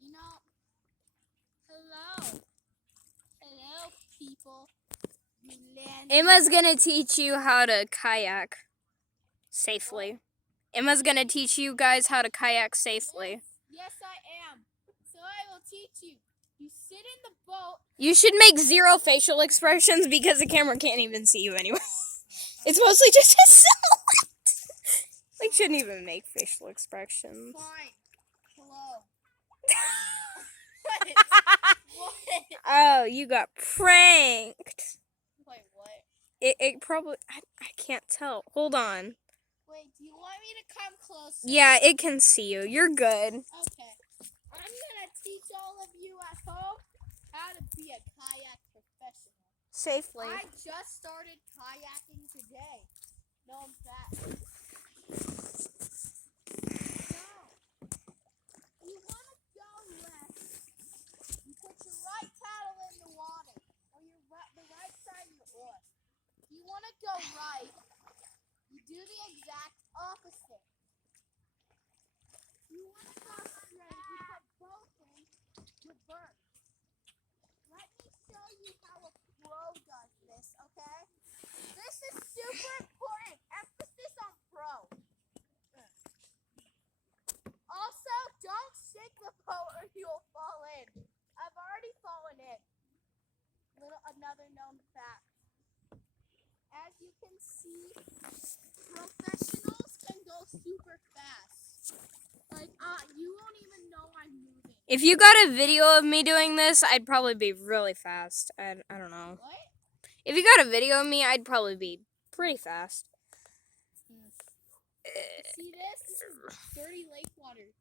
You know, hello. Hello, people. You land. Emma's gonna teach you how to kayak safely. Emma's gonna teach you guys how to kayak safely. Yes, I am. So I will teach you. You sit in the boat. You should make 0 facial expressions because the camera can't even see you anyway. It's mostly just a silhouette. Like, shouldn't even make facial expressions. Fine. Hello. What? Oh, you got pranked. Wait, what? It probably, I can't tell. Hold on. Wait, do you want me to come closer? Yeah, it can see you. You're good. Okay. I'm gonna teach all of you at home how to be a kayak professional. Safely. I just started kayaking today. No, I'm fat. So, you want to go left. You put your right paddle in the water, or the right side of your oar. You want to go right. You do the exact opposite. You want to go straight. You put both in reverse. Let me show you how a pro does this, okay? This is super important. Emphasis on pro. Also, don't shake the boat or you'll fall in. I've already fallen in. Another known fact. As you can see, professionals can go super fast. Like, you won't even know I'm moving. If you got a video of me doing this, I'd probably be really fast. I don't know. What? If you got a video of me, I'd probably be pretty fast. See this? This is dirty lake water.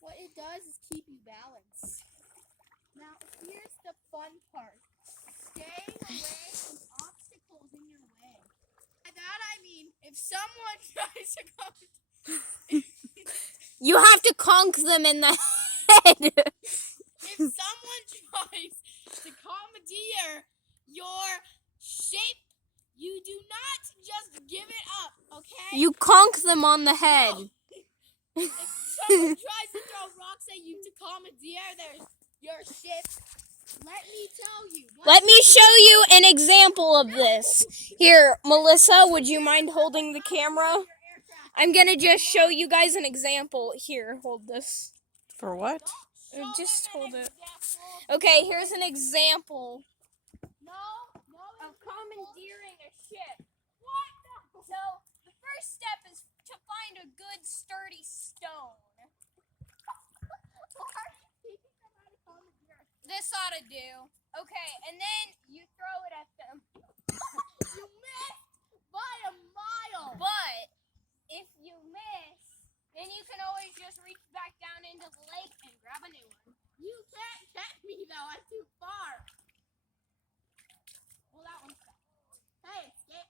What it does is keep you balanced. Now, here's the fun part. Staying away from obstacles in your way. By that I mean, if someone tries to come... You have to conk them in the head. If someone tries to commandeer your ship, you do not just give it up, okay? You conk them on the head. No. If someone tries to throw rocks at you to commandeer your ship, let me tell you. Let me show you an example of this. Here, Melissa, would you mind holding the camera? I'm going to just show you guys an example. Here, hold this. For what? Just hold it. Okay, here's an example of commandeering a ship. What? So, the first step is to find a good sturdy stone. This ought to do. Okay, and then you throw it at them. You missed by a mile. But if you miss, then you can always just reach back down into the lake and grab a new one. You can't get me though. I'm too far. Well, that one's fast. Hey, escape.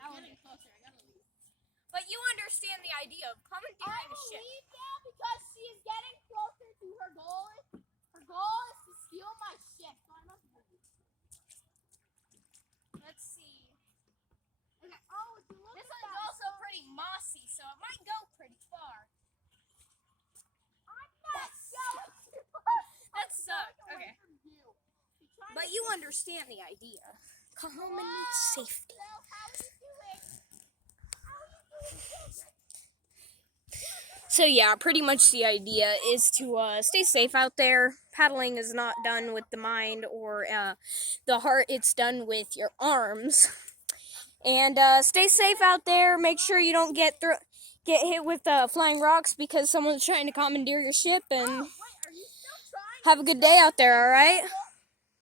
That one's getting closer. I gotta leave. But you understand the idea of commandeering I a will ship. leave now because she is getting closer to her goal. Her goal is to steal my ship. So I must leave. Let's see. Okay. Oh, if you look This at one's that, also pretty mossy, so it might go pretty far. I'm not going too far. That sucked. I'm away Okay. from you. You're trying But to- you understand the idea. Common Hello? safety. Hello, how are you doing? How are you doing? So yeah, pretty much the idea is to stay safe out there. Paddling is not done with the mind or the heart. It's done with your arms. And stay safe out there. Make sure you don't get hit with flying rocks because someone's trying to commandeer your ship. And Wait, are you still trying? have a good day out there, all right?